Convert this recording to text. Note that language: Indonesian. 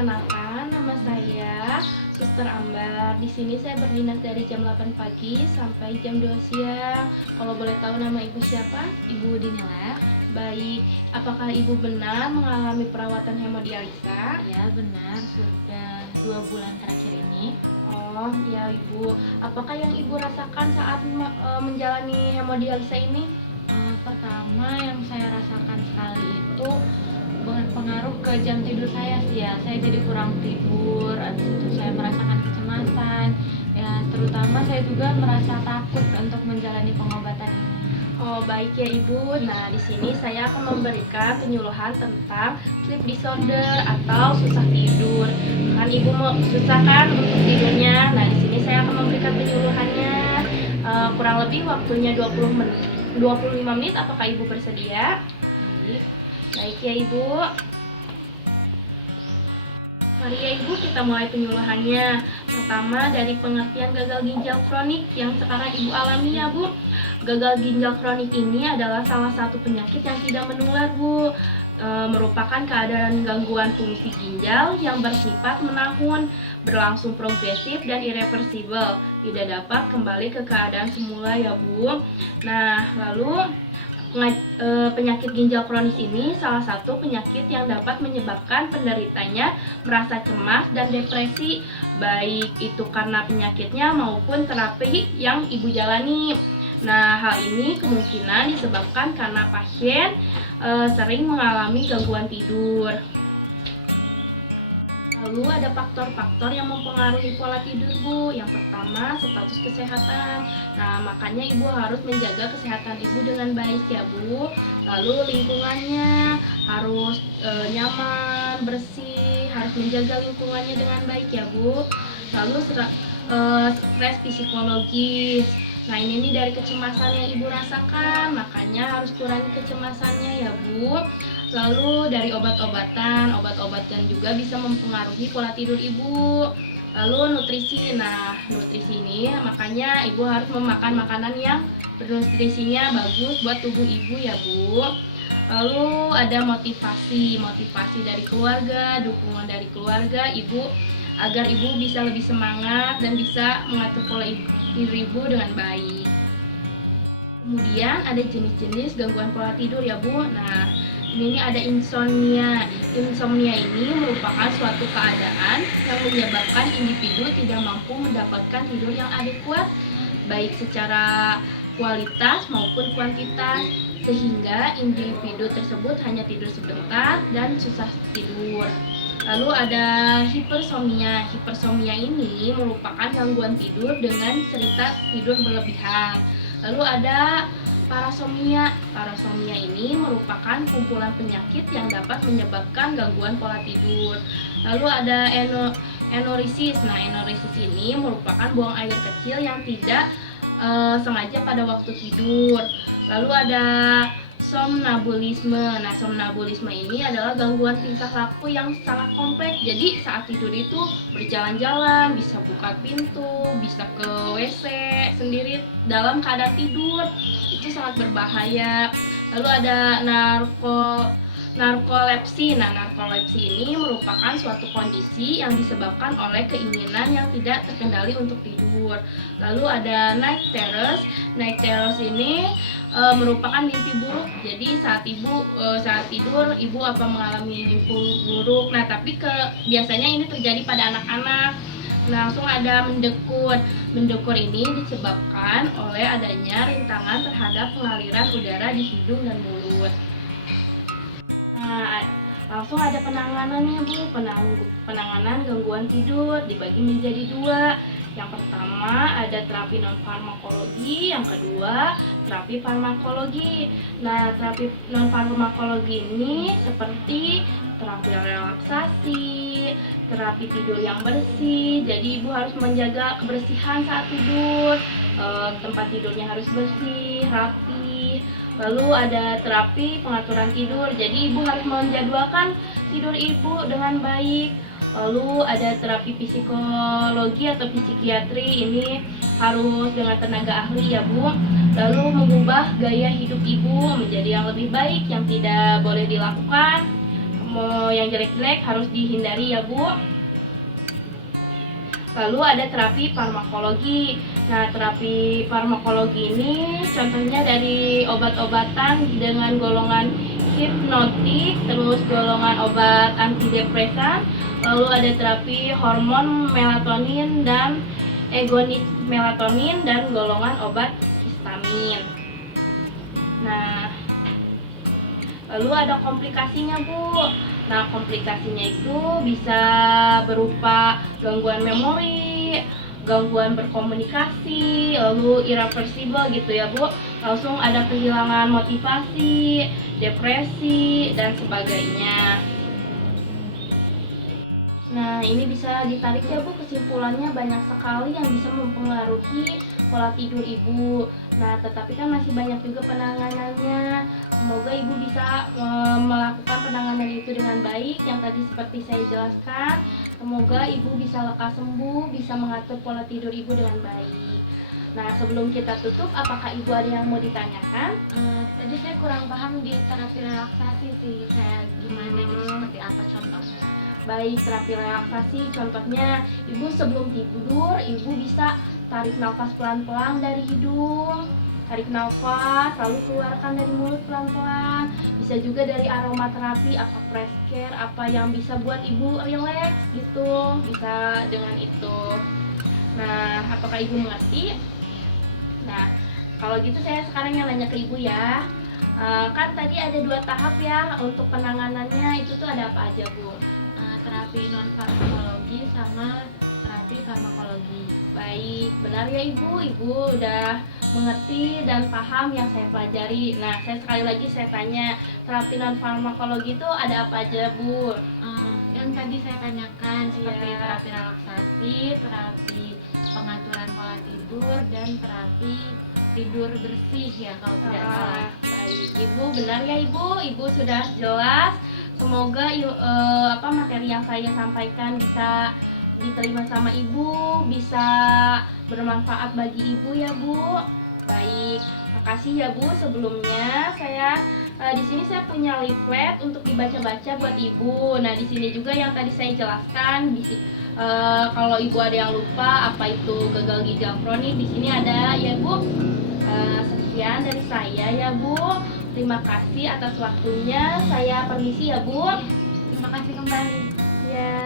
Perkenalkan, nama saya Suster Ambar. Di sini saya berdinas dari jam 8 pagi sampai jam 2 siang. Kalau boleh tahu nama ibu siapa? Ibu Dinela. Baik, apakah ibu benar mengalami perawatan hemodialisa? Ya benar, sudah 2 bulan terakhir ini. Oh, ya ibu. Apakah yang ibu rasakan saat menjalani hemodialisa ini? Pertama yang saya rasakan sekali itu berpengaruh ke jam tidur saya sih ya. Saya jadi kurang tidur, habis itu saya merasakan kecemasan. Ya, terutama saya juga merasa takut untuk menjalani pengobatan ini. Oh, baik ya Ibu. Nah, di sini saya akan memberikan penyuluhan tentang sleep disorder atau susah tidur. Kan Ibu mau susah kan untuk tidurnya. Nah, di sini saya akan memberikan penyuluhannya. Kurang lebih waktunya 20 menit, 25 menit. Apakah Ibu bersedia? Baik. Baik ya Ibu. Mari ya Ibu, kita mulai penyuluhannya. Pertama dari pengertian gagal ginjal kronik yang sekarang Ibu alami ya Bu. Gagal ginjal kronik ini adalah salah satu penyakit yang tidak menular Bu. Merupakan keadaan gangguan fungsi ginjal yang bersifat menahun, berlangsung progresif dan irreversibel, tidak dapat kembali ke keadaan semula ya Bu. Nah, lalu penyakit ginjal kronis ini salah satu penyakit yang dapat menyebabkan penderitanya merasa cemas dan depresi, baik itu karena penyakitnya maupun terapi yang ibu jalani. Nah, hal ini kemungkinan disebabkan karena pasien sering mengalami gangguan tidur. Lalu ada faktor-faktor yang mempengaruhi pola tidur Bu. Yang pertama, status kesehatan. Nah, makanya Ibu harus menjaga kesehatan Ibu dengan baik ya Bu. Lalu lingkungannya harus nyaman, bersih, harus menjaga lingkungannya dengan baik ya Bu. Lalu stres psikologis. Nah, ini nih dari kecemasan yang Ibu rasakan, makanya harus kurangi kecemasannya ya Bu. Lalu dari obat-obatan juga bisa mempengaruhi pola tidur Ibu. Lalu nutrisi, nah nutrisi ini makanya Ibu harus memakan makanan yang bernutrisinya bagus buat tubuh Ibu ya Bu. Lalu ada motivasi dari keluarga, dukungan dari keluarga Ibu agar Ibu bisa lebih semangat dan bisa mengatur pola tidur Ibu dengan baik. Kemudian ada jenis-jenis gangguan pola tidur ya Bu. Nah, ini ada insomnia. Insomnia ini merupakan suatu keadaan yang menyebabkan individu tidak mampu mendapatkan tidur yang adekuat, baik secara kualitas maupun kuantitas, sehingga individu tersebut hanya tidur sebentar dan susah tidur. Lalu ada hipersomnia. Hipersomnia ini merupakan gangguan tidur dengan cerita tidur berlebihan. Lalu ada parasomnia. Parasomnia ini merupakan kumpulan penyakit yang dapat menyebabkan gangguan pola tidur. Lalu ada enorisis. Nah, enorisis ini merupakan buang air kecil yang tidak sengaja pada waktu tidur. Lalu ada somnambulisme. Nah, somnambulisme ini adalah gangguan tingkah laku yang sangat kompleks. Jadi saat tidur itu berjalan-jalan, bisa buka pintu, bisa ke WC sendiri dalam keadaan tidur. Itu sangat berbahaya. Lalu ada narkolepsi. Nah, narkolepsi ini merupakan suatu kondisi yang disebabkan oleh keinginan yang tidak terkendali untuk tidur. Lalu ada night terrors. Night terrors ini merupakan mimpi buruk. Jadi saat tidur ibu apa mengalami mimpi buruk. Nah, tapi biasanya ini terjadi pada anak-anak. Langsung ada mendekur. Mendekur ini disebabkan oleh adanya rintangan terhadap pengaliran udara di hidung dan mulut. Nah, langsung ada penanganannya Bu. Penanganan gangguan tidur dibagi menjadi 2. Yang pertama ada terapi non-farmakologi, yang kedua terapi farmakologi. Nah, terapi non-farmakologi ini seperti terapi relaksasi, terapi tidur yang bersih. Jadi Ibu harus menjaga kebersihan saat tidur, tempat tidurnya harus bersih, rapi. Lalu ada terapi pengaturan tidur. Jadi Ibu harus menjadwalkan tidur Ibu dengan baik. Lalu ada terapi psikologi atau psikiatri, ini harus dengan tenaga ahli ya Bu. Lalu mengubah gaya hidup Ibu menjadi yang lebih baik yang tidak boleh dilakukan. mau yang jelek-jelek harus dihindari ya Bu. Lalu ada terapi farmakologi. Nah, terapi farmakologi ini contohnya dari obat-obatan dengan golongan hipnotik, terus golongan obat antidepresan, lalu ada terapi hormon melatonin dan agonis melatonin dan golongan obat histamin. Nah, lalu ada komplikasinya Bu. Nah, komplikasinya itu bisa berupa gangguan memori, gangguan berkomunikasi, lalu irreversible gitu ya Bu. Langsung ada kehilangan motivasi, depresi, dan sebagainya. Nah, ini bisa ditarik ya Bu, kesimpulannya banyak sekali yang bisa mempengaruhi pola tidur Ibu. Nah, tetapi kan masih banyak juga penanganannya. Semoga Ibu bisa melakukan penanganan itu dengan baik yang tadi seperti saya jelaskan. Semoga Ibu bisa lekas sembuh, bisa mengatur pola tidur Ibu dengan baik. Nah, sebelum kita tutup, apakah Ibu ada yang mau ditanyakan? Tadi saya kurang paham di terapi relaksasi sih, saya gimana gitu, seperti apa contohnya? Baik, terapi relaksasi contohnya Ibu sebelum tidur, Ibu bisa tarik nafas pelan-pelan dari hidung, tarik nafas lalu keluarkan dari mulut pelan-pelan. Bisa juga dari aromaterapi, apa fresh care, apa yang bisa buat Ibu relax gitu, bisa dengan itu. Nah, apakah Ibu mengerti? Nah, kalau gitu saya sekarang yang nanya ke Ibu ya. Kan tadi ada 2 tahap ya untuk penanganannya, itu tuh ada apa aja Bu? Terapi non farmakologi sama terapi farmakologi. Baik, benar ya Ibu. Ibu udah mengerti dan paham yang saya pelajari. Nah, saya sekali lagi saya tanya, terapi non farmakologi itu ada apa aja Bu? Yang tadi saya tanyakan seperti Iya. terapi relaksasi, terapi pengaturan pola tidur, dan terapi tidur bersih ya kalau tidak salah. Baik, Ibu benar ya Ibu. Ibu sudah jelas. Semoga materi yang saya sampaikan bisa diterima sama Ibu, bisa bermanfaat bagi Ibu ya Bu. Baik, makasih ya Bu. Sebelumnya saya di sini saya punya leaflet untuk dibaca-baca buat Ibu. Nah, di sini juga yang tadi saya jelaskan. Kalau Ibu ada yang lupa apa itu gagal ginjal kronik, di sini ada ya Bu. Sekian dari saya ya Bu. Terima kasih atas waktunya. Saya permisi ya Bu. Terima kasih kembali. Ya.